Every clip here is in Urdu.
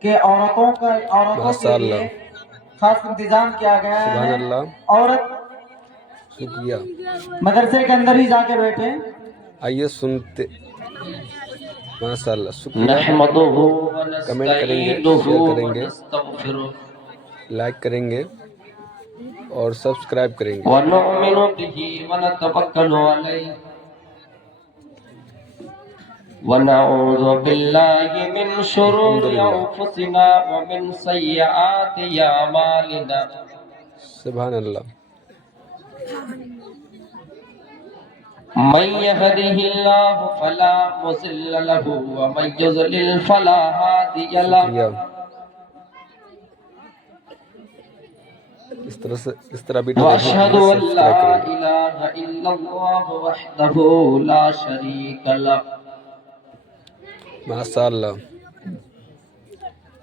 کہ عورتوں کے لیے خاص انتظام کیا گیا سبحان ہے، اللہ، عورت شکریہ۔ مدرسے کے اندر ہی جا کے بیٹھے۔ آئیے سنتے، ماشاء اللہ، شکریہ۔ نحمده کمنٹ کریں گے، ونستعینه شیئر کریں گے، ونستغفره لائک کریں گے اور سبسکرائب کریں گے۔ ونؤمن به ونتوکل علیہ ونعوذ باللہ من شرور الحمدللہ، انفسنا ومن سیئات اعمالنا سبحان اللہ۔ من يهده الله فلا مضل له ومن يضلل فلا هادي له شکریہ۔ اس طرح ویڈیو دیکھنے کے واشهد لیے ان لا سبسکرائب کریں گے۔ اله الا الله وحده لا شريك له ماشاء اللہ،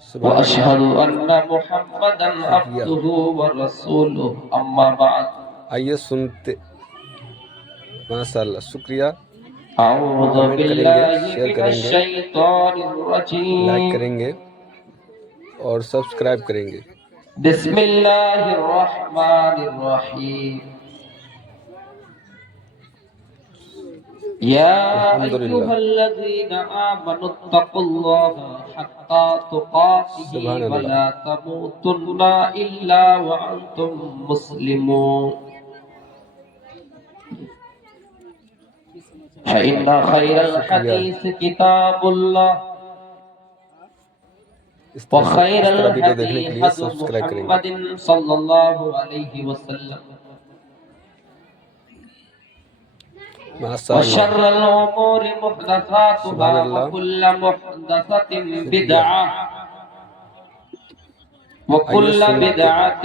سبحان اللہ، واشهد ان محمدا عبده ورسوله اما بعد آئیے سنتے، ماشاء اللہ، شکریہ۔ اعوذ کمنٹ کریں گے، باللہ شیئر من کریں گے، الشیطان لائک الرجیم کریں گے اور سبسکرائب کریں گے۔ بسم اللہ الرحمن الرحیم یا الحمدللہ، ایھا الذین آمنوا اتقوا اللہ حق تقاتہ سبحان اللہ، ولا تموتن الا وانتم مسلمون فإن خير الحديث كتاب الله اس طرح وخير ویڈیو دیکھنے کے الهدي لیے هدي سبسکرائب کریں گے۔ محمد صلى الله عليه وسلم ماشاء اللہ، وشر الأمور سبحان محدثاتها اللہ، وكل محدثة شکریہ۔ بدعة آئیے وكل سنتے، بدعة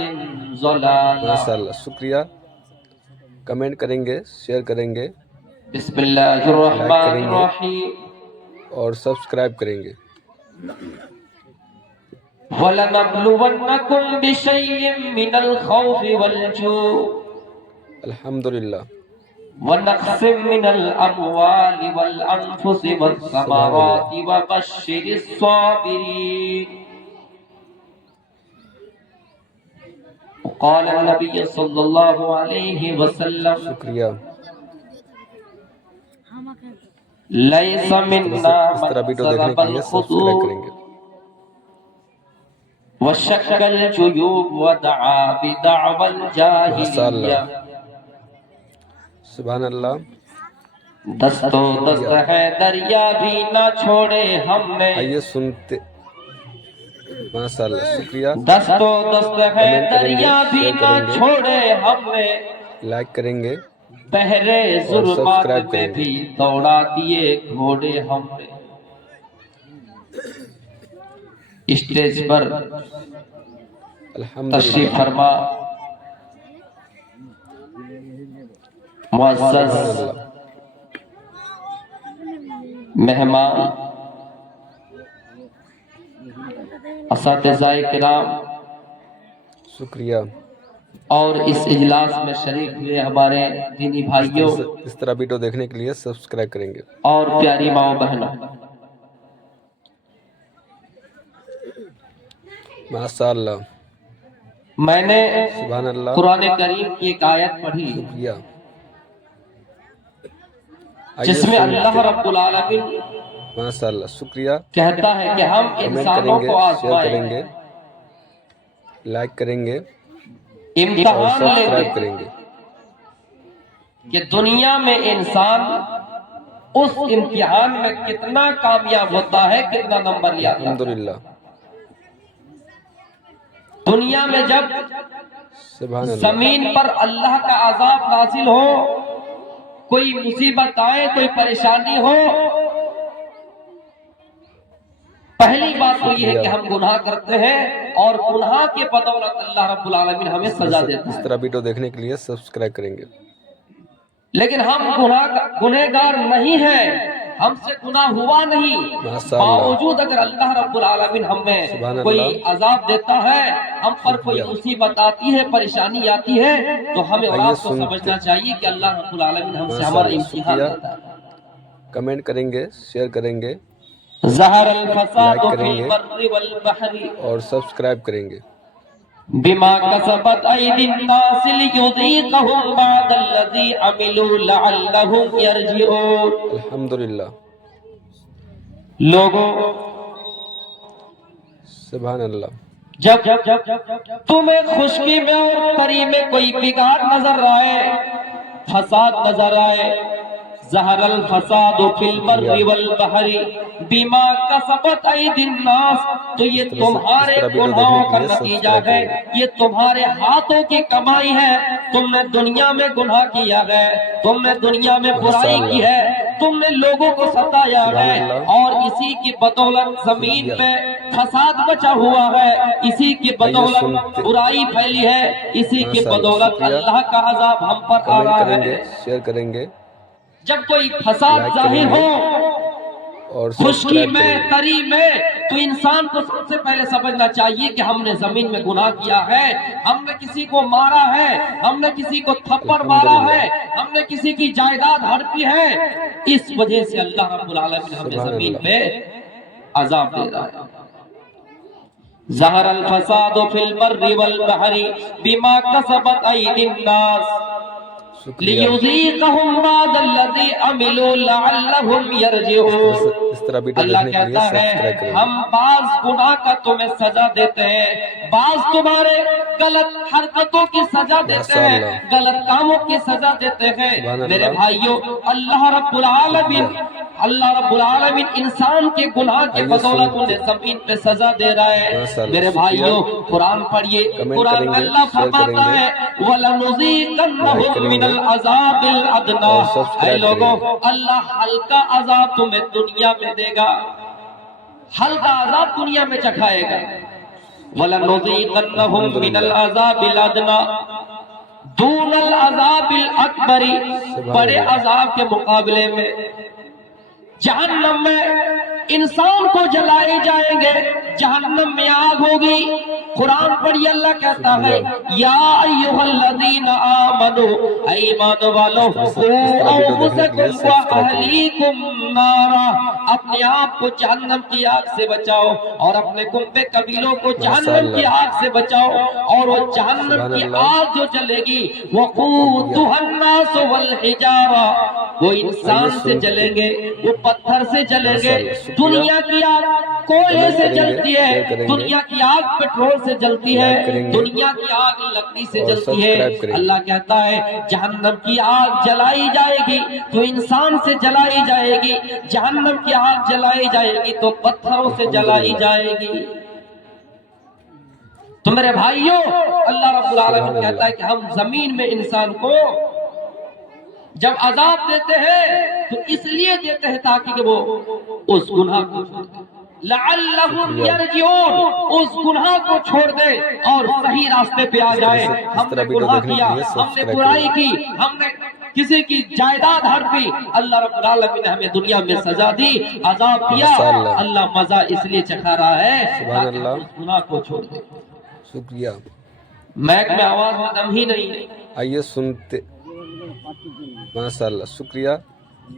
ضلالة ماشاء اللہ، شکریہ۔ کمنٹ کریں گے، شیئر کریں گے، بسم الله لائک الرحمن کریں گے الرحيم اور سبسکرائب کریں گے۔ وَلَنَبْلُوَنَّكُمْ بِشَيْءٍ مِّنَ الْخَوْفِ وَالْجُوعِ الحمدللہ، وَنَقْصٍ مِّنَ الْأَمْوَالِ وَالْأَنفُسِ وَالثَّمَرَاتِ وَبَشِّرِ الصَّابِرِينَ وقال النبي صلى الله عليه وسلم شکریہ۔ لَيْسَ مِنَّا اس طرح مَنْ ویڈیو ضَرَبَ دیکھنے کے لیے سبسکرائب الْخُدُودَ کریں گے۔ وَشَكَّ الْجُيُوبَ وَدَعَا بِدَعْوَى ماشاء اللہ، الْجَاهِلِيَّةِ سبحان اللہ، دستوں دست ہے دریا بھی نہ چھوڑے ہم نے آئیے سنتے، ماشاء اللہ، شکریہ۔ دستوں دست ہے کمنٹ کریں گے، دریا بھی شیئر نہ کریں گے، چھوڑے ہم نے لائک کریں گے بحرے اور ظلمات سبسکرائب میں کریں گے۔ بھی دوڑا دیے گھوڑے ہم نے اسٹیج پر الحمدللہ، تشریف فرما سبحان معزز اللہ، مہمان اساتذہ کرام شکریہ۔ اور اس اجلاس میں شریک ہوئے ہمارے دینی بھائیوں اس طرح ویڈیو دیکھنے کے لیے سبسکرائب کریں گے۔ اور پیاری ماؤں بہنوں، ماشاء اللہ، میں نے سبحان اللہ، قرآن کریم کی ایک آیت پڑھی شکریہ۔ جس میں اللہ رب العالمین ماشاء اللہ، شکریہ۔ کہتا ہے کہ ہم کمنٹ کریں انسانوں گے، کو شیئر کریں آزمائیں گے، لائک کریں گے اور امتحان لیں سبسکرائب گے کریں گے۔ کہ دنیا میں انسان اس امتحان میں کتنا کامیاب ہوتا ہے، کتنا نمبر لاتا ہے۔ الحمدللہ، دنیا میں جب سبحان اللہ، زمین پر اللہ کا عذاب نازل ہو، کوئی مصیبت آئے، کوئی پریشانی ہو، پہلی بات تو یہ ہے کہ ہم گناہ کرتے ہیں اور گناہ کے بدولت اللہ رب العالمین ہمیں سزا دیتا اس ہے۔ طرح ویڈیو دیکھنے کے لیے سبسکرائب کریں گے۔ لیکن ہم گنہگار نہیں ہیں، ہم سے گناہ ہوا نہیں، ماشاء اللہ، باوجود اگر اللہ رب العالمین ہمیں سبحان کوئی اللہ، عذاب دیتا ہے، ہم پر کوئی شکریہ۔ مصیبت آتی ہے، پریشانی آتی ہے، تو ہمیں آئیے بات کو سنتے، سمجھنا چاہیے کہ اللہ رب العالمین ہم سے ماشاء ہمارا اللہ، امتحان شکریہ۔ لیتا ہے۔ کمنٹ کریں گے، شیئر کریں گے، ظہر الفساد لائک فی کریں گے البر والبحر اور سبسکرائب کریں گے بما کسبت ایدی الناس لیذیقہم بعض الذی عملوا لعلہم یرجعون۔ الحمدللہ لوگوں، سبحان اللہ۔ جب تمہیں خشکی میں اور تری میں کوئی بگاڑ نظر آئے، فساد نظر آئے، ظہر الفساد فی البر والبحر بما کسبت ایدی الناس، تو یہ تمہارے گناہوں کا نتیجہ ہے، یہ تمہارے ہاتھوں کی کمائی ہے۔ تم نے دنیا میں گناہ کیا ہے، تم نے دنیا میں برائی کی ہے، تم نے لوگوں کو ستایا ہے، اور اسی کی بدولت زمین پہ فساد بچا ہوا ہے، اسی کی بدولت برائی پھیلی ہے، اسی کی بدولت اللہ کا عذاب ہم پر آ کمنٹ رہا کریں گے، ہے۔ شیئر کریں گے جب کوئی فساد لائک ظاہر کریں گے ہو اور خشکی سبسکرائب میں کریں گے۔ تری میں، تو انسان کو سب سے پہلے سمجھنا چاہیے کہ ہم نے زمین میں گناہ کیا ہے، ہم نے کسی کو مارا ہے، ہم نے کسی کو تھپڑ مارا ہے، ہم نے کسی کی جائیداد ہڑپی ہے، اس وجہ سے اللہ رب العالمین ہمیں سبحان زمین اللہ۔ پہ عذاب دے رہا ہے۔ ظہر الفساد فی البر والبحر بما کسبت ایدی الناس شکریہ۔ لیذیقہم بعض الذی عملوا لعلہم یرجعون۔ اس طرح ویڈیو اللہ دیکھنے کے لیے کہتا سبسکرائب ہے کریں گے۔ ہم بعض گناہ کا تمہیں سزا دیتے ہیں، بعض تمہارے غلط حرکتوں کی سزا دیتے ہیں، غلط کاموں کی سزا دیتے ہیں۔ سبحان میرے اللہ۔ بھائیوں، اللہ رب العالمین انسان کے گناہ کے بدولت انہیں زمین پہ سزا دے رہا ہے۔ میرے بھائیوں، قرآن پڑھیے، قرآن میں اللہ فرماتا ہے وَلَنُذِيقَنَّهُم مِّنَ الْعَذَابِ الْأَدْنَىٰ۔ اے لوگوں، اللہ ہلکا عذاب تمہیں دنیا میں دے گا، ہلکا عذاب دنیا میں چکھائے گا۔ وَلَنُذِيقَنَّهُم مِّنَ الْعَذَابِ الْأَدْنَىٰ دُونَ الْعَذَابِ الْأَكْبَرِ، بڑے عذاب کے مقابلے میں۔ جہنم میں انسان کو جلائے جائیں گے، جہنم میں آگ ہوگی۔ قرآن پڑھی، اللہ کہتا ہے یا ایھا الذین آمنوا، اے ایمان والو، قوا انفسکم واہلیکم نارا، اپنے آپ کو جہنم کی آگ سے بچاؤ اور اپنے کنبے قبیلوں کو جہنم کی آگ سے بچاؤ۔ اور وہ جہنم کی آگ جو جلے گی وقودھا الناس والحجارہ، وہ انسان سے جلیں گے، وہ پتھر سے جلیں گے۔ دنیا کی آگ کوئلے سے جلتی ہے، دنیا کی آگ پیٹرول سے جلتی ہے، دنیا کی آگ لکڑی سے جلتی ہے۔ اللہ کہتا ہے جہنم کی آگ جلائی جائے گی تو انسان سے جلائی جائے گی، جہنم کی آگ جلائی جائے گی تو پتھروں سے جلائی جائے گی۔ تو میرے بھائیوں، اللہ رب العالمین کہتا ہے کہ ہم زمین میں انسان کو جب عذاب دیتے ہیں تو اس لیے دیتے ہیں تاکہ وہ اس گناہ کو چھوڑ دے، لعلہم یرجعون، اس گناہ کو چھوڑ دے اور صحیح راستے پہ آ جائے۔ ہم نے گناہ کیا، ہم نے برائی کی، ہم نے کسی کی جائیداد ہڑپی، اللہ رب العالمین نے ہمیں دنیا میں سزا دی، عذاب دیا۔ اللہ مزہ اس لیے چکھا رہا ہے تاکہ ہم اس گناہ کو چھوڑ دیں۔ شکریہ۔ میک میں آواز میں دم ہی نہیں ہے۔ آئیے سنتے، ماشاء اللہ، شکریہ۔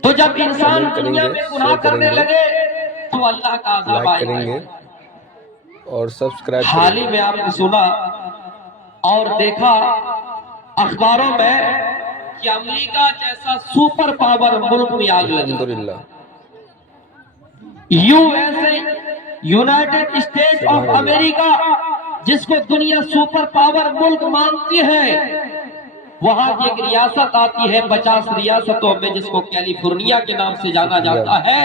تو جب انسان دنیا میں گناہ کرنے لگے تو اللہ کا عذاب لائک کریں آئے گے گا۔ اور سبسکرائب حال کریں ہی گے۔ میں آپ نے سنا اور دیکھا اخباروں میں کہ امریکہ جیسا سپر پاور ملک میں آگ لگی۔ الحمدللہ۔ U S A, United state of America, جس کو دنیا سپر پاور ملک مانتی ہے، وہاں کی ایک ریاست آتی ہے 50 ریاستوں میں، جس کو کیلیفورنیا کے نام سے جانا جاتا ہے،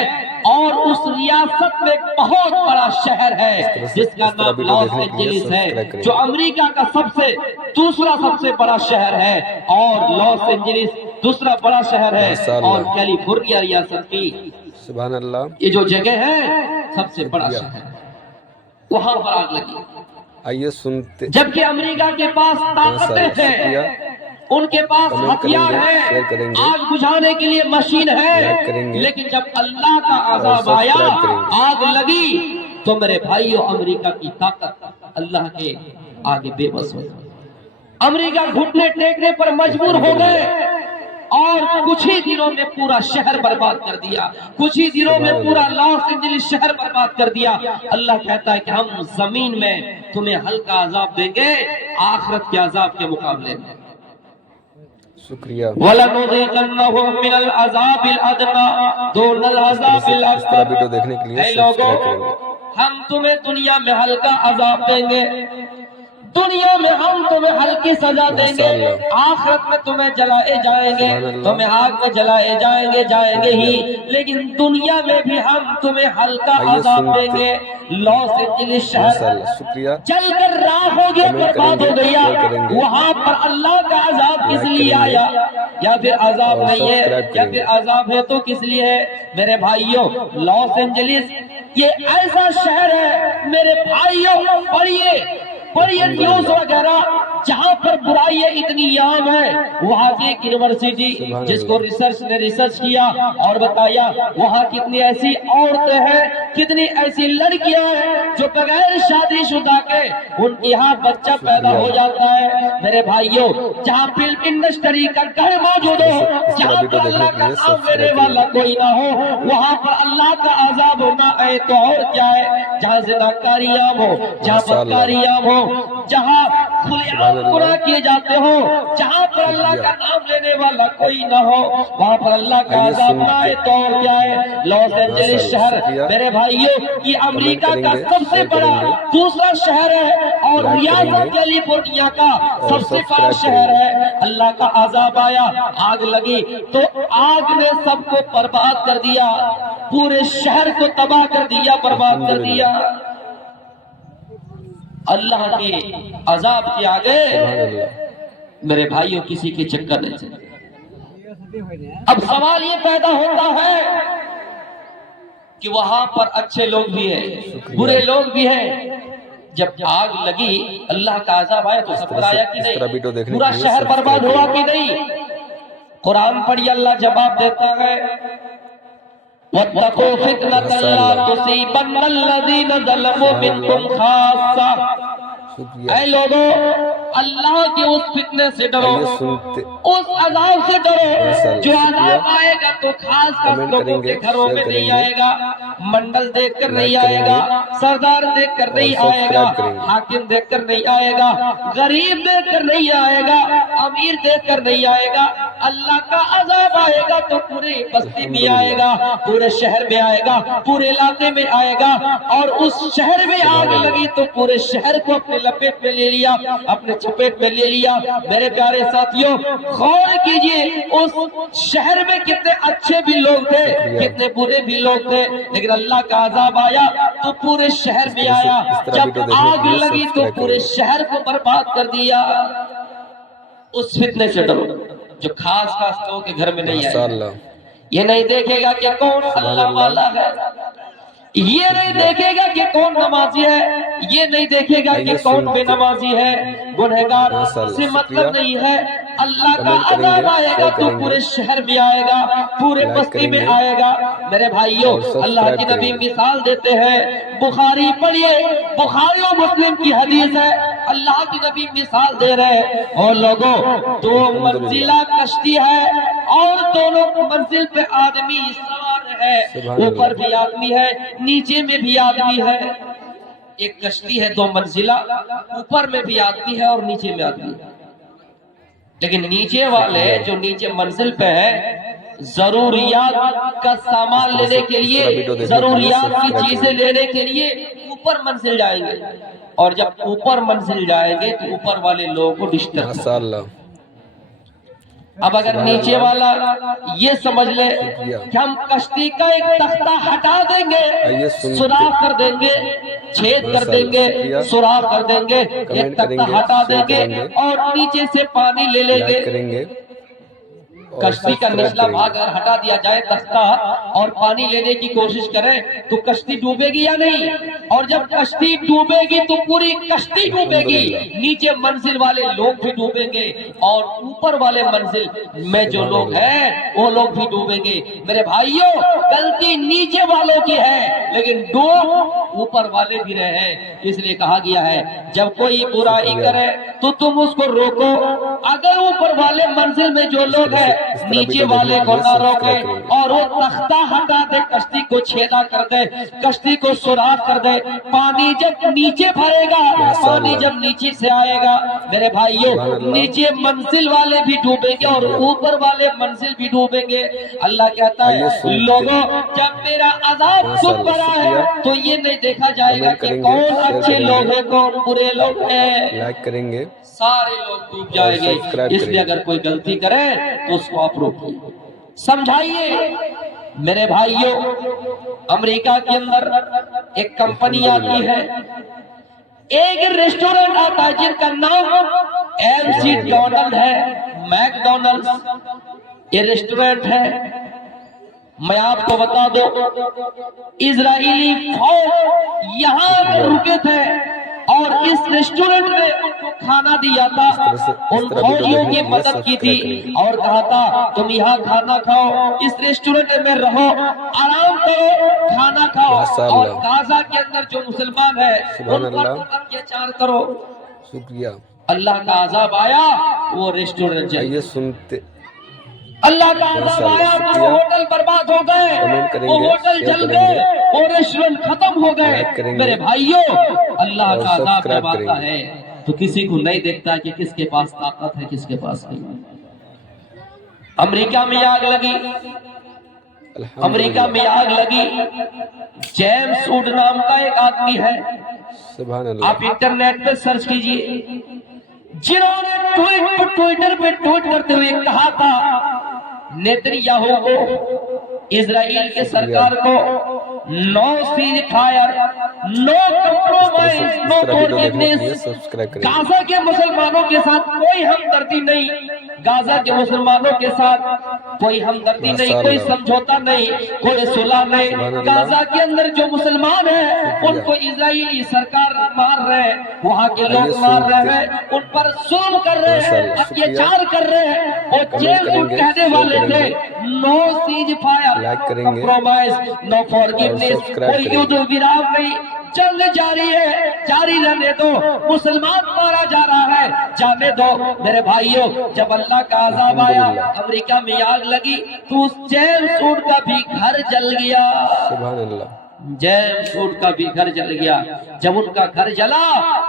اور اس ریاست میں ایک بہت بڑا شہر ہے جس کا نام لاس اینجلس ہے، جو امریکہ کا دوسرا سب سے بڑا شہر ہے، اور لاس اینجلس دوسرا بڑا شہر ہے، اور کیلیفورنیا ریاست کی سبحان اللہ۔ یہ جو جگہ ہے سب سے بڑا شہر ہے، وہاں پر آگ لگی۔ آئیے سنتے، جبکہ امریکہ کے پاس طاقتیں ہیں، ان کے پاس ہتھیار ہے، آگ بجھانے کے لیے مشین ہے، لیکن جب اللہ کا عذاب آیا، آگ لگی، تو میرے بھائیو امریکہ کی طاقت اللہ کے آگے بے بس ہو گئی۔ امریکہ گھٹنے ٹیکنے پر مجبور ہو گئے، اور کچھ ہی دنوں میں پورا شہر برباد کر دیا، کچھ ہی دنوں میں پورا لاس اینجلس شہر برباد کر دیا۔ اللہ کہتا ہے کہ ہم زمین میں تمہیں ہلکا عذاب دیں گے آخرت کے عذاب کے مقابلے میں۔ شکریہ۔ وَلَنُذِيقَنَّهُم مِّنَ الْعَذَابِ الْأَدْنَىٰ دُونَ الْعَذَابِ اس طرح الْأَكْبَرِ۔ ویڈیو دیکھنے کے لیے اے لوگوں، سبسکرائب کریں گے۔ ہم تمہیں دنیا میں ہلکا عذاب دیں گے، دنیا میں ہم تمہیں ہلکی سزا دیں گے، آخرت میں تمہیں جلائے جائیں گے، تمہیں آگ میں جلائے جائیں گے ہی، لیکن دنیا میں بھی ہم تمہیں ہلکا عذاب دیں گے۔ لاس اینجلس شہر شکریہ۔ جل کر راہ ہو گیا، برباد ہو گیا، وہاں پر اللہ کا عذاب کس لیے آیا؟ یا پھر عذاب نہیں ہے، یا پھر عذاب ہے تو کس لیے ہے؟ میرے بھائیوں، لاس اینجلس یہ ایسا شہر ہے میرے بھائیوں، پڑھیے نیوز وغیرہ جہاں پر برائیاں اتنی عام ہے۔ وہاں کی ایک یونیورسٹی جس کو ریسرچ نے ریسرچ کیا اور بتایا وہاں کتنی ایسی عورتیں ہیں، کتنی ایسی لڑکیاں ہیں جو بغیر شادی شدہ کے ان کے یہاں بچہ پیدا ہو جاتا ہے۔ میرے بھائیوں، جہاں فلم انڈسٹری کا گھر موجود ہو، جہاں پر اللہ کا نام لینے والا کوئی نہ ہو، وہاں پر اللہ کا عذاب ہونا ہے تو اور کیا ہے؟ جہاں زناکاری عام ہو، جہاں بدکاری عام ہو، جہاں کھلے عام گناہ کیے جاتے ہو، جہاں پر اللہ کا نام لینے والا کوئی نہ ہو، وہاں پر اللہ کا عذاب نہ آئے تو اور کیا ہے؟ لاس اینجلس شہر میرے بھائیوں یہ امریکہ کا سب سے بڑا دوسرا شہر ہے اور ریاست کیلیفورنیا کا سب سے بڑا شہر ہے۔ اللہ کا عذاب آیا، آگ لگی تو آگ نے سب کو برباد کر دیا، پورے شہر کو تباہ کر دیا، برباد کر دیا۔ اللہ کے عذاب کے آگے میرے بھائیوں کسی کے چکر نہیں چلتے۔ اب سوال یہ پیدا ہوتا ہے کہ وہاں پر اچھے لوگ بھی ہیں، برے لوگ بھی ہیں۔ جب آگ لگی اللہ کا عذاب آیا تو سب پر آیا کہ نہیں؟ پورا شہر برباد ہوا کہ نہیں؟ قرآن پڑھی اللہ جواب دیتا ہے وَاتَّقُوا فِتْنَةً لَا تُصِيبَنَّ الَّذِينَ ظَلَمُوا مِنْكُمْ خَاصَّةً۔ اے لوگوں، اللہ کے اس فتنے سے ڈرو، اس عذاب سے ڈرو جو عذاب آئے گا تو خاص خاص لوگوں کے گھروں میں نہیں آئے گا، منڈل دیکھ کر نہیں آئے گا، سردار دیکھ کر نہیں آئے گا، حاکم دیکھ کر نہیں آئے گا، غریب دیکھ کر نہیں آئے گا، امیر دیکھ کر نہیں آئے گا۔ اللہ کا عذاب آئے گا تو پوری بستی میں آئے گا، پورے شہر میں آئے گا، پورے علاقے میں آئے گا، اور اس شہر میں آگ لگی تو پورے شہر کو اپنے لپیٹ میں لے لیا، اپنے چپیٹ میں لے لیا۔ میرے پیارے ساتھیوں، غور کیجئے اس شہر میں کتنے اچھے بھی لوگ تھے، کتنے برے بھی لوگ تھے، لیکن اللہ کا عذاب آیا تو پورے شہر میں آیا۔ جب آگ لگی تو پورے شہر کو برباد کر دیا۔ اس فتنے سے ڈرو جو خاص خاص لوگوں کے گھر میں نہیں آئے، یہ نہیں دیکھے گا کہ کون اللہ والا ہے، یہ نہیں دیکھے گا کہ کون نمازی ہے، یہ نہیں دیکھے گا کہ کون بے نمازی ہے، گنہگار سے مطلب نہیں ہے۔ اللہ کا عذاب آئے گا تو پورے شہر میں آئے گا، پورے بستی میں آئے گا۔ میرے بھائیوں، اللہ کی نبی مثال دیتے ہیں، بخاری پڑھیے، بخاری و مسلم کی حدیث ہے، اللہ کی نبی مثال دے رہے ہیں، اور لوگوں دو منزلہ کشتی ہے اور دونوں منزل پہ آدمی سوار ہے، اوپر بھی آدمی ہے نیچے میں بھی آدمی ہے۔ ایک کشتی ہے دو منزلہ، اوپر میں بھی آدمی ہے اور نیچے میں آدمی ہے، لیکن نیچے والے جو نیچے منزل پہ ہے ضروریات کا سامان لینے کے لیے، ضروریات کی چیزیں لینے کے لیے اوپر منزل جائیں گے، اور جب اوپر منزل جائیں گے تو اوپر والے لوگوں کو ڈسٹرب کریں گے۔ اب اگر نیچے والا یہ سمجھ لے کہ ہم کشتی کا ایک تختہ ہٹا دیں گے، سوراخ کر دیں گے، چھید کر دیں گے، سوراخ کر دیں گے، ایک تختہ ہٹا دیں گے اور نیچے سے پانی لے لیں گے، کشتی کا نچلا بھاگ اگر ہٹا دیا جائے تختہ اور پانی لینے کی کوشش کریں تو کشتی ڈوبے گی یا نہیں؟ اور جب کشتی ڈوبے گی تو پوری کشتی ڈوبے گی، نیچے منزل والے لوگ بھی ڈوبیں گے اور اوپر والے منزل میں جو لوگ ہیں وہ لوگ بھی ڈوبیں گے۔ میرے بھائیوں، غلطی نیچے والوں کی ہے لیکن ڈوب اوپر والے بھی رہے، اس لیے کہا گیا ہے جب کوئی برائی کرے تو تم اس کو روکو، اگر اوپر والے منزل میں جو لوگ ہیں نیچے والے کو نہ روکے اور وہ تختہ ہٹا دے، کشتی کو چھیدا کر دے، کشتی کو سوراخ کر دے، پانی جب نیچے بھرے گا، پانی جب نیچے سے آئے گا میرے بھائیوں، نیچے منزل والے بھی ڈوبیں گے اور اوپر والے منزل بھی ڈوبیں گے۔ اللہ کہتا ہے لوگوں جب میرا عذاب تم پر آئے تو یہ نہیں دیکھا جائے گا کہ کون اچھے لوگ ہیں کون برے لوگ ہیں، لائک کریں گے، سارے لوگ ڈوب جائیں گے۔ اس لیے اگر کوئی غلطی کرے تو اس کو آپ روکیے، سمجھائیے۔ میرے بھائیوں، امریکہ کے اندر ایک کمپنی آتی ہے، ایک ریسٹورنٹ آتا ہے جن کا نام ایم سی ڈونلڈ ہے، میک ڈونلڈ، یہ ریسٹورنٹ ہے۔ میں آپ کو بتا دو، اسرائیلی فوج یہاں پر رکے تھے اور اس ریسٹورنٹ میں ان کو کھانا دیا تھا، ان فوجیوں کی مدد کی تھی اور کہا تھا تم یہاں کھانا کھاؤ، اس ریسٹورنٹ میں رہو، آرام کرو، کھانا کھاؤ، اور غزہ کے اندر جو مسلمان ہیں ان پر اتیاچار کرو۔ شکریہ۔ اللہ کا عذاب آیا، وہ ریسٹورنٹ جل آئیے سنتے، اللہ کا عذاب آیا تو وہ ہوٹل برباد ہو گئے، وہ ہوٹل جل گئے، وہ ریسٹورنٹ ختم ہو گئے۔ میرے بھائیوں، اللہ کا عذاب جب آتا ہے تو کسی کو نہیں دیکھتا کہ کس کے پاس طاقت ہے کس کے پاس نہیں۔ امریکہ میں آگ لگی، امریکہ میں آگ لگی، جیمز ووڈ نام کا ایک آدمی ہے، سبحان اللہ، آپ انٹرنیٹ پہ سرچ کیجئے، جنہوں نے ٹویٹر پہ ٹویٹ کرتے ہوئے کہا تھا نیتنیاہو کو، اسرائیل کے سرکار کو، نو سیز فائر، نو کمپرومائز، نو فورگیونیس، غزہ کے مسلمانوں کے ساتھ کوئی ہمدردی نہیں، غزہ کے مسلمانوں کے ساتھ کوئی ہمدردی نہیں، کوئی سمجھوتا نہیں، کوئی صلح نہیں۔ غزہ کے اندر جو مسلمان ہیں ان کو اسرائیلی سرکار مار رہے ہیں، وہاں کے لوگ مار رہے ہیں، ان پر ظلم کر رہے ہیں، اتیاچار کر رہے ہیں۔ وہ جیل کو کہنے والے تھے نو سیج فائر، نو کمپرومائز، نو فارگیونیس، کوئی یدھ ویرام نہیں، جنگ جاری ہے، جاری رہنے دو، مسلمان مارا جا رہا ہے، جانے دو۔ میرے بھائیوں، جب اللہ کا عذاب آیا، امریکہ میں آگ لگی تو اس جیمز ووڈ کا بھی گھر جل گیا، سبحان اللہ، جیمز ووڈ کا بھی گھر جل گیا۔ جب ان کا گھر جلا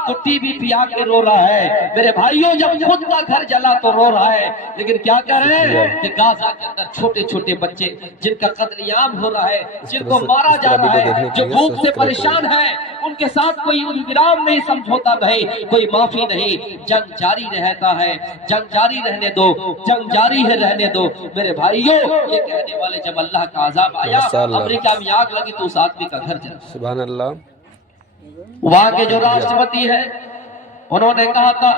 تو ٹی وی پہ آ کے رو رہا ہے۔ میرے بھائیوں، جب خود کا گھر جلا تو رو رہا ہے، لیکن کیا کر رہے ہیں کہ غزہ کے اندر چھوٹے چھوٹے بچے جن کا قتل عام ہو رہا ہے، جن کو مارا جا رہا ہے، جو بھوک سے پریشان ہیں، ان کے ساتھ کوئی ونرام نہیں، سمجھوتا نہیں، کوئی معافی نہیں، جنگ جاری رہتا ہے، جنگ جاری رہنے دو، جنگ جاری ہے رہنے دو۔ میرے بھائیوں، یہ کہنے والے جب اللہ کا عذاب آیا، امریکہ میں آگ لگی تو اس آدمی کا گھر جلا۔ سبحان اللہ۔ وہاں کے جو راشٹرپتی ہے انہوں نے کہا تھا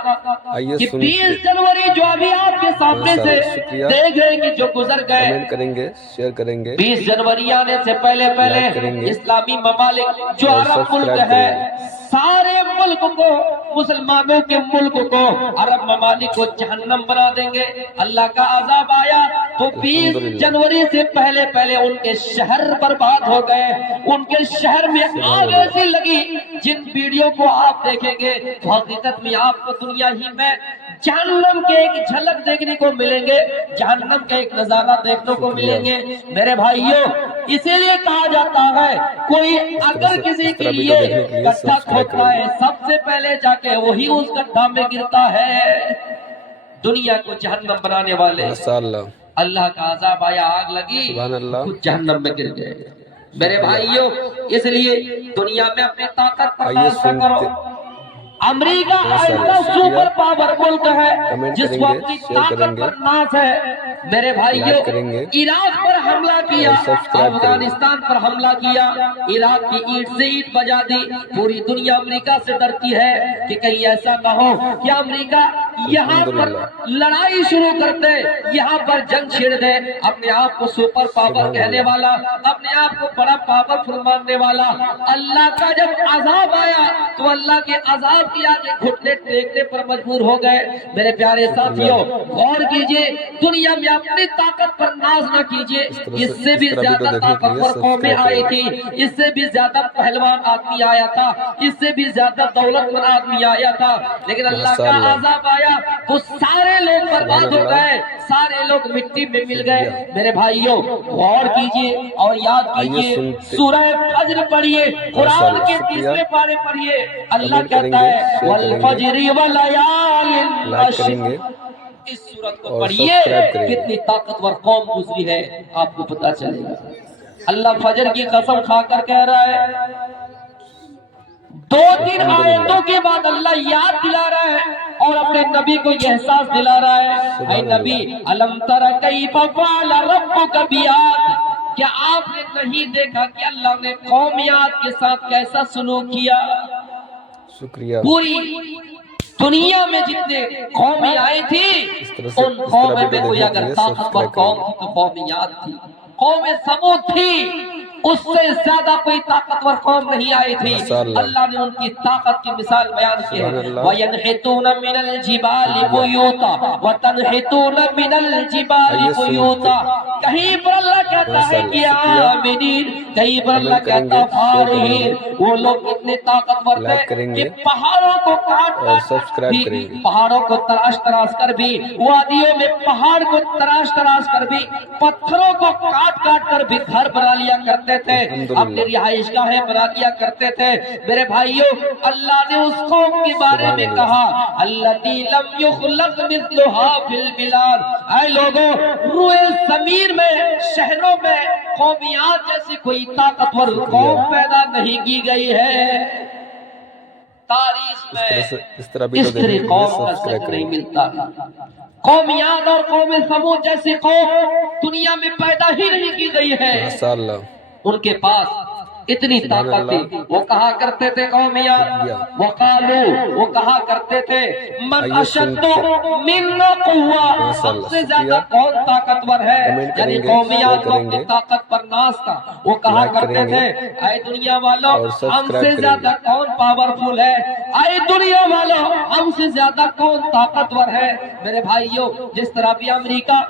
کہ 20 جنوری جو ابھی آپ کے سامنے سے دیکھ رہے ہیں کہ جو گزر گئے، کمنٹ کریں گے، شیئر کریں گے، 20 جنوری آنے سے پہلے اسلامی ممالک جو عرب ملک ہے، سارے ملک کو، مسلمانوں کے ملک کو، عرب ممالک کو جہنم بنا دیں گے۔ اللہ کا عذاب آیا تو 20 جنوری سے پہلے ان کے شہر برباد ہو گئے، ان کے شہر میں آگ ایسی لگی جن ویڈیو کو آپ دیکھیں گے تو حقیقت میں آپ کو دنیا ہی میں جہنم کے ایک جھلک دیکھنے کو ملیں گے، جہنم کا ایک نظارہ دیکھنے کو ملیں گے۔ میرے بھائیوں، اسی لیے کہا جاتا ہے کوئی اگر کسی کے لیے گڈھا کھودتا ہے سب سے پہلے جا کے وہی اس گڈھا میں گرتا ہے۔ دنیا کو جہنم بنانے والے، اللہ کا عذاب آیا، آگ لگی، خود جہنم میں گر گئے۔ میرے بھائیوں، اس لیے دنیا میں اپنی طاقت پر ناز نہ کرو۔ امریکہ ایسا سپر پاور ملک ہے جس کو اپنی طاقت پر ناز ہے۔ میرے بھائیوں، عراق پر حملہ کیا، افغانستان پر حملہ کیا، عراق کی اینٹ سے اینٹ بجا دی۔ پوری دنیا امریکہ سے ڈرتی ہے کہ کہیں ایسا نہ ہو کہ امریکہ یہاں پر لڑائی شروع کر دے, یہاں پر جنگ چھیڑ دے, اپنے آپ کو سپر پاور کہنے والا, اپنے آپ کو بڑا پاورفل ماننے والا, اللہ کا جب عذاب آیا تو اللہ کے عذاب کی آگے گھٹنے ٹیکنے پر مجبور ہو گئے. میرے پیارے ساتھیوں غور کیجئے, دنیا میں اپنی طاقت پر ناز نہ کیجئے. اس سے بھی زیادہ طاقتور قومیں آئی تھی, اس سے بھی زیادہ پہلوان آدمی آیا تھا, اس سے بھی زیادہ دولت مند آدمی آیا تھا, لیکن اللہ کا عذاب آیا تو سارے لوگ برباد ہو گئے, سارے لوگ مٹی میں مل گئے. میرے بھائیوں غور کیجئے اور یاد کیجئے, سورہ فجر پڑھیے, قرآن کے 30ویں پارے پڑھیے. اللہ کہتا ہے والفجر ولیال عشر. اس سورت کو پڑھیے, کتنی طاقتور قوم گزری ہے آپ کو پتا چلے گا. اللہ فجر کی قسم کھا کر کہہ رہا ہے, 2-3 آیتوں کے بعد اللہ یاد دلا رہا ہے اور اپنے نبی کو یہ احساس دلا رہا ہے, اے نبی الم تر کیف فعل ربک بعاد, کیا آپ نے نہیں دیکھا کہ اللہ نے قومیات کے ساتھ کیسا سلوک کیا. شکریہ. پوری دنیا میں جتنے قومیں آئی تھی ان قوموں میں کوئی اگر طاقتور قوم تھی تو قومیات تھی, قوم سمود تھی, اس سے زیادہ کوئی طاقتور قوم نہیں آئی تھی. اللہ نے ان کی طاقت کی مثال بیان کی ہے, وَيَنْحِتُونَ مِنَ الْجِبَالِ بُيُوتًا وَتَنْحِتُونَ مِنَ الْجِبَالِ بُيُوتًا. کہیں پر اللہ کہتا ہے کہ آمنین, کہیں پر اللہ کہتا فارہین. وہ لوگ اتنے طاقتور تھے کہ پہاڑوں کو کاٹ کر بھی, پہاڑوں کو تراش تراش کر بھی, وادیوں میں پہاڑ کو تراش تراش کر بھی, پتھروں کو کاٹ کاٹ کر بھی گھر بنا لیا کرتے تھے, اپنی رہائش گاہیں بنا لیا کرتے تھے. میرے بھائیوں اللہ نے اس قوم کے بارے میں کہا الَّتِي لَمْ يُخْلَقْ مِثْلُهَا فِي الْبِلَادِ, اے لوگوں روئے زمین میں, شہروں میں قومیات جیسی کوئی طاقتور قوم پیدا نہیں کی گئی ہے. تاریخ میں اس طرح قوم کا ذکر نہیں ملتا. قومیات اور قوم سمود جیسی قوم دنیا میں پیدا ہی نہیں کی گئی ہے. ان کے پاس اتنی طاقت تھی, وہ کہا کرتے تھے قومیات, وقالو, وہ کہا کرتے تھے من اشد منا قوہ, ہم سے زیادہ کون طاقتور ہے. یعنی قومیات کو اپنی طاقت پر ناز تھا. وہ کہا کرتے تھے اے دنیا والوں ہم سے زیادہ کون پاورفل ہے, اے دنیا والوں ہم سے زیادہ کون طاقتور ہے. میرے بھائیوں جس طرح بھی امریکہ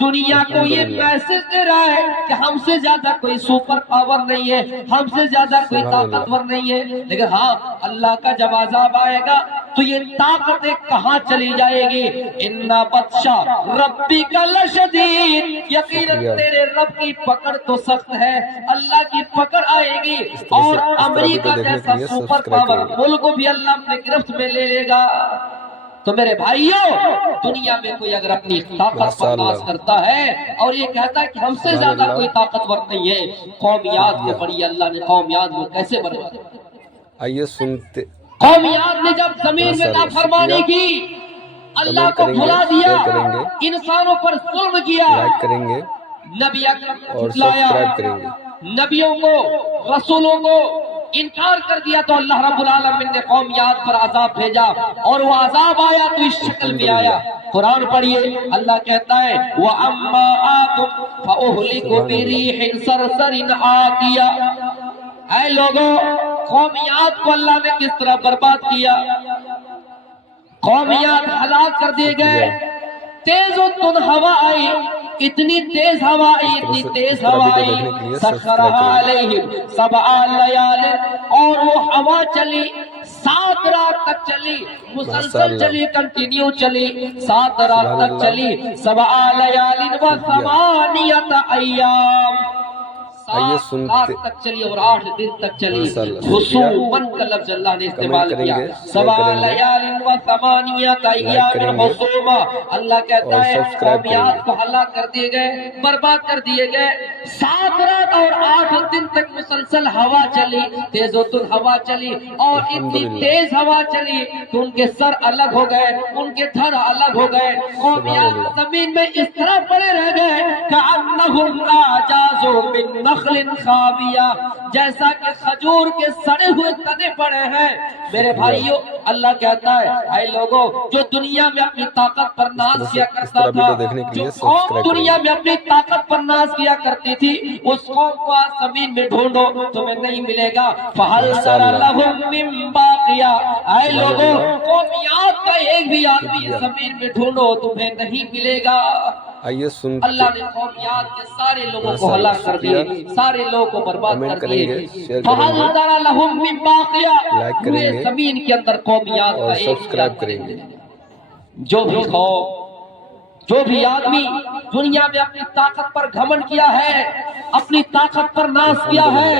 دنیا کو یہ میسج دے رہا ہے کہ ہم سے زیادہ کوئی سپر پاور نہیں ہے, ہم سے زیادہ کوئی طاقتور نہیں ہے, لیکن ہاں اللہ کا جب عذاب آئے گا تو یہ طاقتیں کہاں چلی جائے گی. اِنَّا بَطْشَ رَبِّكَ لَشَدِيدٌ, یقیناً تیرے رب کی پکڑ تو سخت ہے. اللہ کی پکڑ آئے گی اور امریکہ جیسا سپر پاور ملک کو بھی اللہ اپنے گرفت میں لے لے گا. تو میرے بھائیوں دنیا میں کوئی اگر اپنی طاقت پر ناز کرتا ہے اور یہ کہتا ہے کہ ہم سے زیادہ کوئی طاقتور نہیں ہے, قومیات کو پڑھی اللہ نے قومیات کو کیسے برباد کیا. آئیے سنتے, قومیات نے جب زمین میں نافرمانی کی, اللہ کو بھلا دیا, انسانوں پر ظلم کیا, نبی اکرم جھٹلایا, نبیوں کو رسولوں کو انکار کر دیا, تو اللہ رب العالمین نے قومیات پر عذاب بھیجا, اور وہ عذاب آیا تو اس شکل میں آیا. قرآن پڑھیے, اللہ کہتا ہے وَأَمَّا آتُمْ فَأُهْلِكُ بِرِيحٍ صَرْصَرٍ عَاتِيَةٍ. اے لوگوں قومیات کو اللہ نے کس طرح برباد کیا, قومیات ہلاک کر دیے گئے. تیز و تند ہوا آئی, اتنی تیز ہوا آئی, اتنی تیز ہوا آئی, سخرها علیہم 7 لیال, اور وہ ہوا چلی 7 رات تک چلی, مسلسل چلی, کنٹینیو چلی, 7 رات تک چلی. 7 لیال و 8 ایام, 7 رات تک چلی اور 8 دن تک چلی. حسوماً کا لفظ اللہ نے استعمال کیا, 7 لیال و 8 ایام حسوما. اللہ کہتا ہے قومیات کو ہلاک کر دیے گئے, برباد کر دیے گئے. 7 رات اور 8 دن تک مسلسل ہوا چلی, تیز و تند ہوا چلی, اور اتنی تیز ہوا چلی کہ ان کے سر الگ ہو گئے, ان کے دھڑ الگ ہو گئے. قومیات زمین میں اس طرح پڑے رہ گئے کأنہم اعجاز من نخل خاویہ, جیسا کہ کھجور کے سڑے ہوئے تنے پڑے ہیں. میرے بھائیوں اللہ کہتا ہے اے لوگوں جو دنیا میں اپنی طاقت پر ناز کیا کرتا طرح ویڈیو تھا، دیکھنے کے جو لیے قوم سبسکرائب دنیا میں اپنی طاقت پر ناز کیا کرتی تھی، اس قوم کو آج زمین میں ڈھونڈو تمہیں نہیں ملے گا۔ فَهَلْ تَرَ لَهُم مِّن بَاقِيَةٍ، اے لوگوں قومیات کا ایک بھی آدمی اس زمین میں ڈھونڈو تمہیں نہیں ملے گا۔ آئیے سنتے اللہ نے قومیات کے سارے لوگوں کو ہلاک کر دیے، سارے لوگوں کو برباد کمنٹ کر کریں دیے۔ گے، شیئر کریں فَهَلْ گے، تَرَ لَهُم مِّن بَاقِيَةٍ، لائک کریں پورے گے زمین کے اندر قومیات اور کا ایک بھی سبسکرائب آدمی کریں نہیں گے۔ ہے۔ جو بھی قوم، جو بھی آدمی دنیا میں اپنی طاقت پر گھمنڈ کیا ہے، اپنی طاقت پر ناز کیا ہے،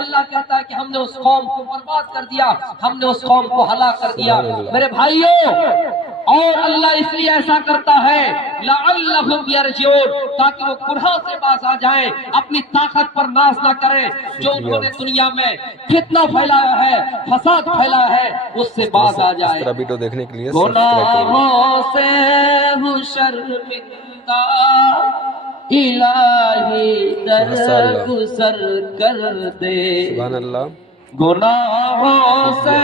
اللہ کہتا ہے کہ ہم نے اس قوم کو برباد کر دیا، ہم نے اس قوم کو ہلاک کر دیا۔ سبحان اللہ۔ میرے بھائیوں، اور اللہ اس لیے ایسا کرتا ہے لعلہم یرجعون، تاکہ وہ گناہ سے باز آ جائیں، اپنی طاقت پر ناز نہ کریں، جو انہوں نے دنیا میں فتنہ پھیلایا ہے، فساد پھیلایا ہے، اس سے باز آ اس جائے۔ طرح ویڈیو دیکھنے کے لیے سبسکرائب کریں گے۔ گناہوں سے ہوں شرمندہ، الہی درگزر کر دے۔ سبحان اللہ۔ گناہوں سے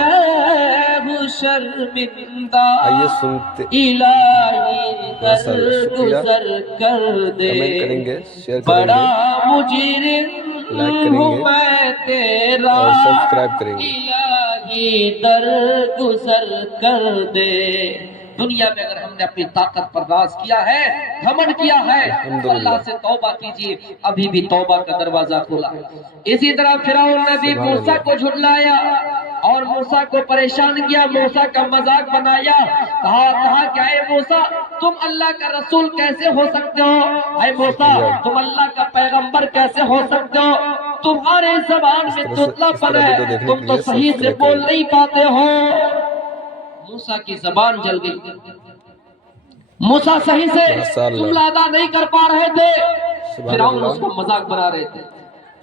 ہوں شرمندہ، آئیے سنتے، الہی شکریہ، درگزر کر دے۔ کمنٹ کریں گے، شیئر کریں بڑا گے، مجرم لائک کریں ہوں گے میں تیرا، اور سبسکرائب کریں گے۔ الہی درگزر کر دے۔ دنیا میں اگر ہم نے اپنی طاقت پر راز کیا ہے، گھمنڈ کیا ہے، تو اللہ سے توبہ کیجیے، ابھی بھی توبہ کا دروازہ کھلا ہے۔ اسی طرح فرعون نے بھی موسیٰ کو جھٹلایا اور موسیٰ کو پریشان کیا، موسیٰ کا مذاق بنایا، کہا کہ اے موسیٰ تم اللہ کا رسول کیسے ہو سکتے ہو؟ اے موسیٰ تم اللہ کا پیغمبر کیسے ہو سکتے ہو؟ تمہارے زبان میں تتلا پن ہے، تم تو صحیح سے بول نہیں پاتے ہو۔ موسیٰ کی زبان جل گئی، موسیٰ صحیح سے جملہ ادا نہیں کر پا رہے تھے، فرعون اس کو مذاق بنا رہے تھے۔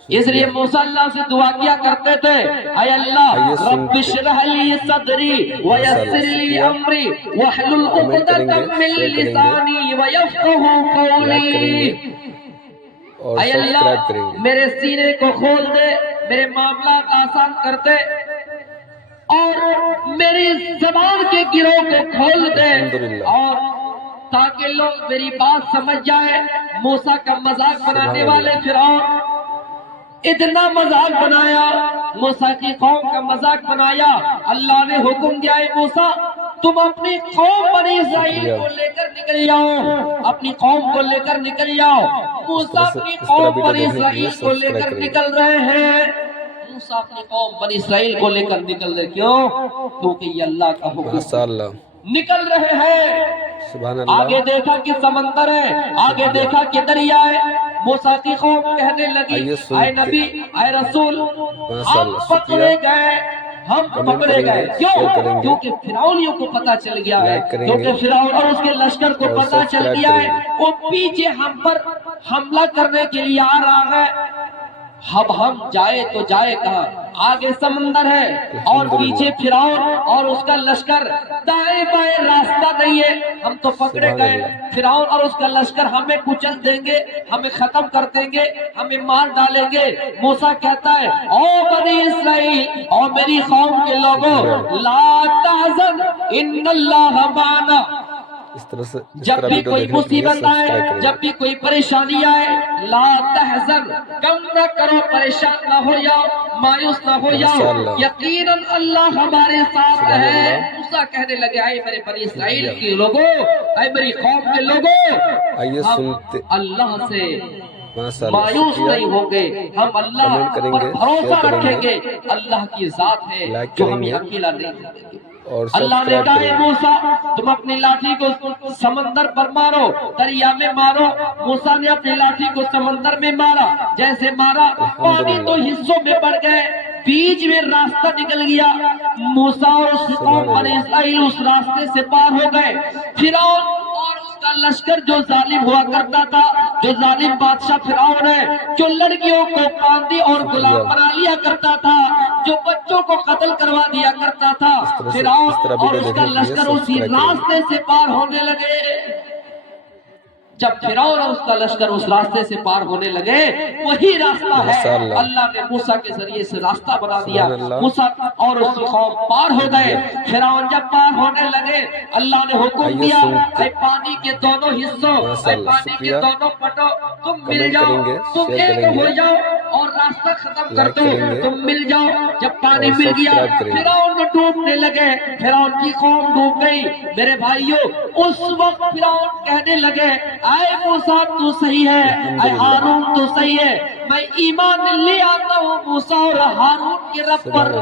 اس لیے موسیٰ اللہ سے دعا کیا کرتے تھے، اے اللہ رب اشرح لی صدری ویسر لی امری واحلل عقدۃ من لسانی ویفقهوا قولی۔ اور اے اللہ سبسکرائب کریں گے۔ میرے سینے کو کھول دے، میرے معاملات آسان کر دے، اور میری زبان کے گروہ کو کھول دے، الحمدللہ۔ اور تاکہ لوگ میری بات سمجھ جائیں۔ موسیٰ کا مذاق بنانے والے فرعون اتنا مذاق بنایا، موسیٰ کی قوم کا مذاق بنایا، اللہ نے حکم دیا اے موسیٰ تم اپنی قوم بنی اسرائیل کو لے کر نکل جاؤ، اپنی قوم کو لے کر نکل جاؤ۔ موسیٰ اپنی قوم بنی اسرائیل کو لے کر نکل رہے ہیں، موسیٰ اپنی قوم بنی اسرائیل کو لے کر نکل رہے، کیوں؟ کیونکہ یہ اللہ کا حکم ہے۔ نکل رہے ہیں، سبحان اللہ۔ آگے دیکھا کہ سمندر ہے، آگے دیکھا کہ دریا ہے۔ موسیٰ کی قوم کہنے لگی اے نبی اے رسول ہم پکڑے گئے، ہم پکڑے گئے، کیوں؟ کیونکہ فرعونیوں کو پتا چل گیا ہے، کیونکہ فرعون اور اس کے لشکر کو پتا چل گیا ہے، وہ پیچھے ہم پر حملہ کرنے کے لیے آ رہا ہے۔ اب ہم جائے تو جائے کہاں؟ آگے سمندر ہے اور پیچھے فرعون اور اس کا لشکر، دائیں بائیں راستہ نہیں ہے، ہم تو پکڑے گئے۔ فرعون اور اس کا لشکر ہمیں کچل دیں گے، ہمیں ختم کر دیں گے، ہمیں مار ڈالیں گے۔ موسیٰ کہتا ہے او بنی اسرائیل، او میری قوم کے لوگوں، لا تحزن ان اللہ معنا۔ اس طرح سے جب بھی کوئی مصیبت آئے، جب بھی کوئی پریشانی آئے، لا تحزن، غم نہ کرو، پریشان نہ ہو جاؤ، مایوس نہ ہو جاؤ، یقیناً اللہ ہمارے ساتھ ہے۔ موسیٰ کہنے لگے اے میرے بنی اسرائیل کے لوگوں، اے میری قوم کے لوگوں، ہم اللہ سے مایوس نہیں ہوں گے، ہم اللہ پر بھروسہ رکھیں گے، اللہ کی ذات ہے جو ہمیں اکیلا نہیں چھوڑے گی۔ اللہ نے کہا اے موسیٰ تم اپنی لاٹھی کو سمندر پر مارو، دریا میں مارو۔ موسیٰ نے اپنی لاٹھی کو سمندر میں مارا، جیسے مارا پانی تو حصوں میں بڑھ گئے، بیچ میں راستہ نکل گیا، موسیٰ اور اس قوم بنی اسرائیل اس راستے سے پار ہو گئے۔ فرعون اور اس کا لشکر جو ظالم ہوا کرتا تھا، جو ظالم بادشاہ فرعون ہے، جو لڑکیوں کو باندھی اور غلام بنا لیا کرتا تھا، جو بچوں کو قتل کروا دیا کرتا تھا، فرعون اور اس کا لشکر اسی راستے سے پار ہونے لگے۔ جب فرعون اور اس کا لشکر اس راستے سے پار ہونے لگے، وہی راستہ ہے اللہ نے موسیٰ کے ذریعے سے راستہ بنا دیا، موسیٰ اور اس کی قوم پار ہو گئے۔ فرعون جب پار ہونے لگے، اللہ نے حکم دیا اے پانی کے دونوں حصوں، اے پانی کے دونوں پٹوں، تم مل جاؤ، تم ایک ہو جاؤ اور راستہ ختم کر دو، تم مل جاؤ۔ جب پانی مل گیا، فرعون ڈوبنے لگے، فرعون کی قوم ڈوب گئی۔ میرے بھائیوں، اس وقت فرعون کہنے لگے اے موسیٰ تو صحیح ہے، اے ہارون تو صحیح ہے، میں ایمان لے آتا ہوں موسیٰ اور ہارون کے رب پر،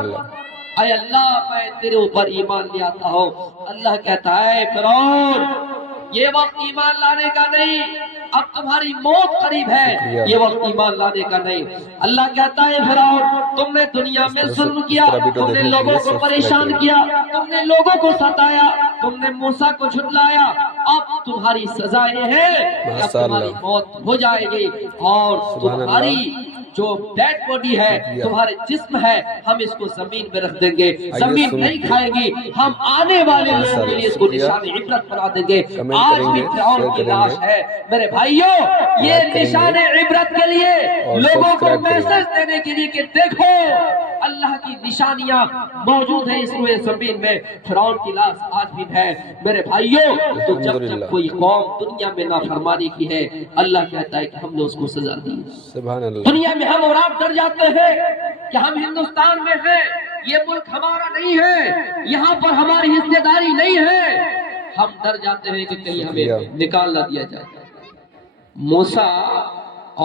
اے اللہ میں تیرے اوپر ایمان لے آتا ہوں۔ اللہ کہتا ہے فرعون یہ وقت ایمان لانے کا نہیں، اب تمہاری موت قریب ہے، یہ وقت ایمان لانے کا نہیں۔ اللہ کہتا ہے فرعون تم نے دنیا میں ظلم کیا، تم نے لوگوں کو پریشان کیا، تم نے لوگوں کو ستایا، تم نے موسیٰ کو جھٹلایا، اب تمہاری سزا یہ ہے کہ اب تمہاری موت ہو جائے گی اور تمہاری جو ڈیڈ باڈی ہے، تمہارے جسم ہے، ہم اس کو زمین میں رکھ دیں گے، زمین نہیں کھائے گی، ہم آنے والے لوگوں کے لیے اس کو نشان عبرت بنا دیں گے۔ آج بھی فرعون کی لاش ہے میرے بھائیوں، یہ نشان عبرت کے لیے، لوگوں کو میسج دینے کے لیے کہ دیکھو اللہ کی نشانیاں موجود ہیں اس روئے زمین میں۔ فرعون کی لاش آج بھی ہے میرے بھائیوں۔ تو جب کوئی قوم دنیا میں نافرمانی کی ہے، اللہ کہتا ہے کہ ہم نے اس کو سزا دی۔ دنیا میں ہم اور آپ ڈر جاتے ہیں کہ ہم ہندوستان میں ہیں، یہ ملک ہمارا نہیں ہے، یہاں پر ہماری حصہ داری نہیں ہے، ہم ڈر جاتے ہیں کہ کہیں ہمیں نکال نہ دیا جائے۔ موسیٰ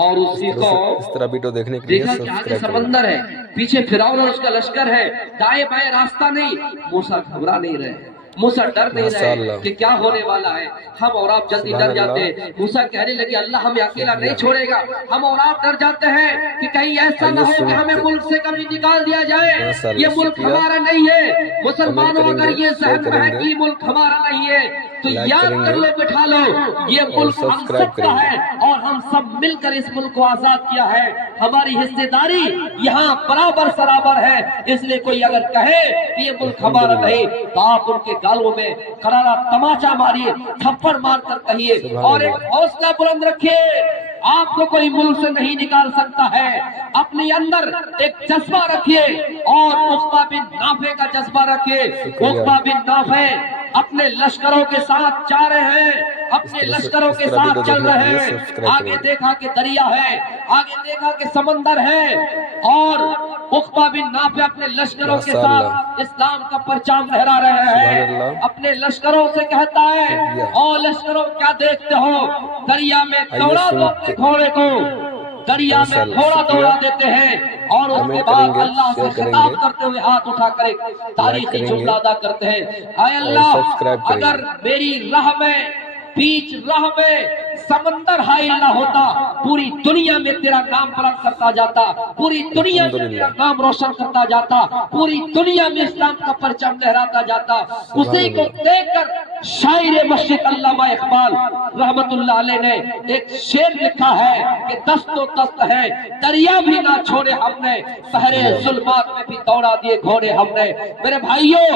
اور اس کی قوم، اس طرح ویڈیو دیکھنے کے لیے دیکھا کہ آگے سمندر ہے، پیچھے فرعون اور اس کا لشکر ہے، دائیں بائیں راستہ نہیں۔ موسیٰ گھبرا نہیں رہے، موسیٰ ڈر نہیں رہے کہ کیا ہونے والا ہے۔ ہم اور آپ جلدی ڈر جاتے ہیں۔ موسیٰ کہنے لگے اللہ ہمیں اکیلا نہیں چھوڑے گا۔ ہم اور آپ ڈر جاتے ہیں کہ کہیں ایسا نہ ہو کہ ہمیں ملک سے کبھی نکال دیا جائے، یہ ملک ہمارا نہیں ہے۔ مسلمانوں اگر یہ ذہن میں ہے کہ یہ ملک ہمارا نہیں ہے تو یاد کر لو، بٹھا لو، یہ ملک ہم سب کا ہے اور ہم سب مل کر اس ملک کو آزاد کیا ہے۔ ہماری حصہ داری یہاں برابر سرابر ہے، اس لیے کوئی اگر کہے کہ یہ ملک ہمارا نہیں تو آپ ان کے گالوں میں کرارا تماچا ماریے، تھپڑ مار کر کہیے اور ایک حوصلہ بلند رکھیے، آپ کو کوئی ملک سے نہیں نکال سکتا ہے۔ اپنے اندر ایک جذبہ رکھیے اور عقبہ بن نافع کا جذبہ رکھیے۔ عقبہ بن نافع اپنے لشکروں کے ساتھ جا رہے ہیں، اپنے لشکروں کے ساتھ چل رہے ہیں۔ آگے دیکھا کہ دریا ہے، آگے دیکھا کہ سمندر ہے اور عقبہ بن نافع اپنے لشکروں کے ساتھ اسلام کا پرچام لہرا رہے ہیں۔ اپنے لشکروں سے کہتا ہے اور لشکروں کیا دیکھتے ہو، دریا میں دوڑا دو اپنے گھوڑے کو، دریا میں گھوڑا دوڑا دیتے ہیں اور اس کے بعد اللہ سے خطاب کرتے ہوئے ہاتھ اٹھا کر ایک تاریخی جملہ ادا کرتے ہیں، اے اللہ اگر میری راہ میں، بیچ راہ میں سمندر حائل نہ ہوتا، پوری دنیا میں تیرا نام بلند کرتا جاتا، پوری دنیا میں تیرا نام روشن کرتا جاتا، پوری دنیا میں اسلام کا پرچم لہراتا جاتا۔ اسی کو دیکھ کر شاعر مشرق علامہ اقبال رحمت اللہ علیہ نے ایک شعر لکھا ہے کہ دست و دست ہے دریا بھی نہ چھوڑے ہم نے، سہرے ظلمات میں بھی دوڑا دیے گھوڑے ہم نے۔ میرے بھائیوں،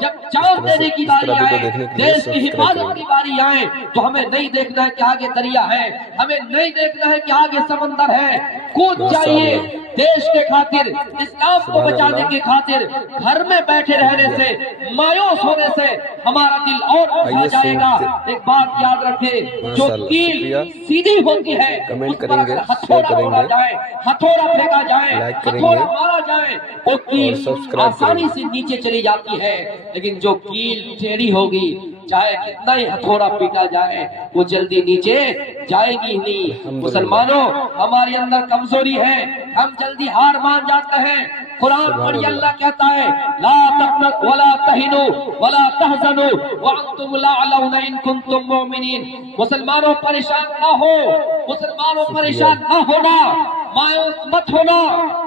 جب جان دینے کی باری آئے، دیش کی حفاظت کی باری آئے تو ہمیں نہیں دیکھنا ہے کہ آگے دریا ہے، ہمیں نہیں دیکھنا ہے کہ آگے سمندر ہے، کود جائیے دیش کے خاطر، اسلام کو بچانے کے خاطر۔ گھر میں بیٹھے رہنے سے، مایوس ہونے سے ہمارا دل اور اٹھا جائے گا۔ ایک بات یاد رکھے، جو کیل سیدھی ہوتی ہے اس پر اگر ہتھوڑا مارا جائے، ہتھوڑا پھینکا جائے، ہتھوڑا مارا جائے، وہ کیل آسانی سے نیچے چلی جاتی ہے، لیکن جو کیل ٹیڑھی ہوگی چاہے کتنا ہی ہتھوڑا پیٹا جائے وہ جلدی نیچے جائے گی نہیں۔ مسلمانوں، ہمارے اندر کمزوری ہے، ہم جلدی ہار مان جاتے ہیں۔ قرآن پڑھی، اللہ کہتا ہے لا تقنطوا ولا تہنوا ولا تحزنوا وانتم الاعلون ان کنتم مؤمنین۔ مسلمانوں پریشان نہ ہو، مسلمانوں پریشان نہ ہونا، مایوس مت ہونا،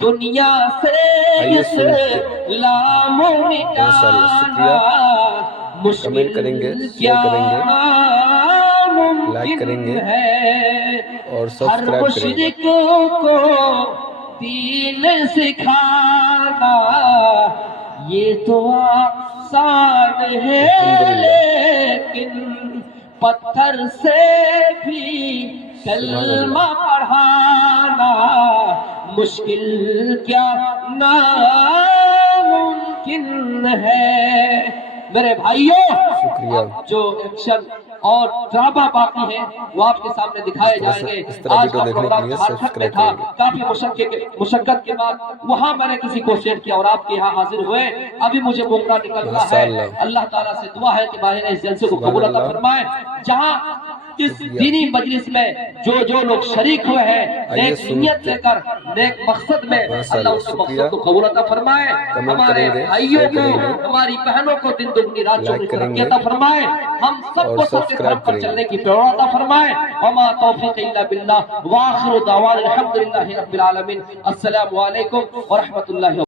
دنیا سے آئیے سنتے اسلام ماشاءاللہ، شکریہ۔ مشکل کمنٹ کریں گے، شیئر کریں گے، لائک کریں گے ہے اور ہر سبسکرائب کریں گے۔ مشرک کو دین سکھانا یہ تو آسان ہے، الحمدللہ۔ لیکن پتھر سے بھی کلمہ پڑھانا مشکل کیا ناممکن ہے۔ میرے بھائیوں، شکریہ۔ جو ایکشن اور ڈرامہ باقی ہیں وہ آپ کے سامنے دکھائے جائیں گے۔ اس طرح آج ویڈیو کا دیکھنے کے پروگرام لیے جھارکھنڈ میں سبسکرائب تھا، کریں گے۔ کافی مشقت کے بعد وہاں میں نے کسی کو سیٹ کیا اور آپ کے یہاں حاضر ہوئے۔ ابھی مجھے موقع نکلنا ہے۔ ماشاءاللہ۔ اللہ تعالیٰ سے دعا ہے کہ بارے نے اس جلسے کو قبول عطا فرمائے۔ جہاں اس دینی مجلس میں جو لوگ شریک ہوئے ہیں نیک نیت لے کر نیک مقصد میں، اللہ اس کے مقصد کو قبول عطا فرمائے۔ ہمارے بھائیوں کو، ہماری بہنوں کو دن دگنی رات چوگنی ترقی عطا فرمائے۔ ہم سب کو سب کے دھرم پر چلنے کی پیروی عطا فرمائے۔ وما توفیق الا باللہ، وآخر دعوانا الحمدللہ رب العالمین۔ السلام علیکم ورحمۃ اللہ وبرکاتہ۔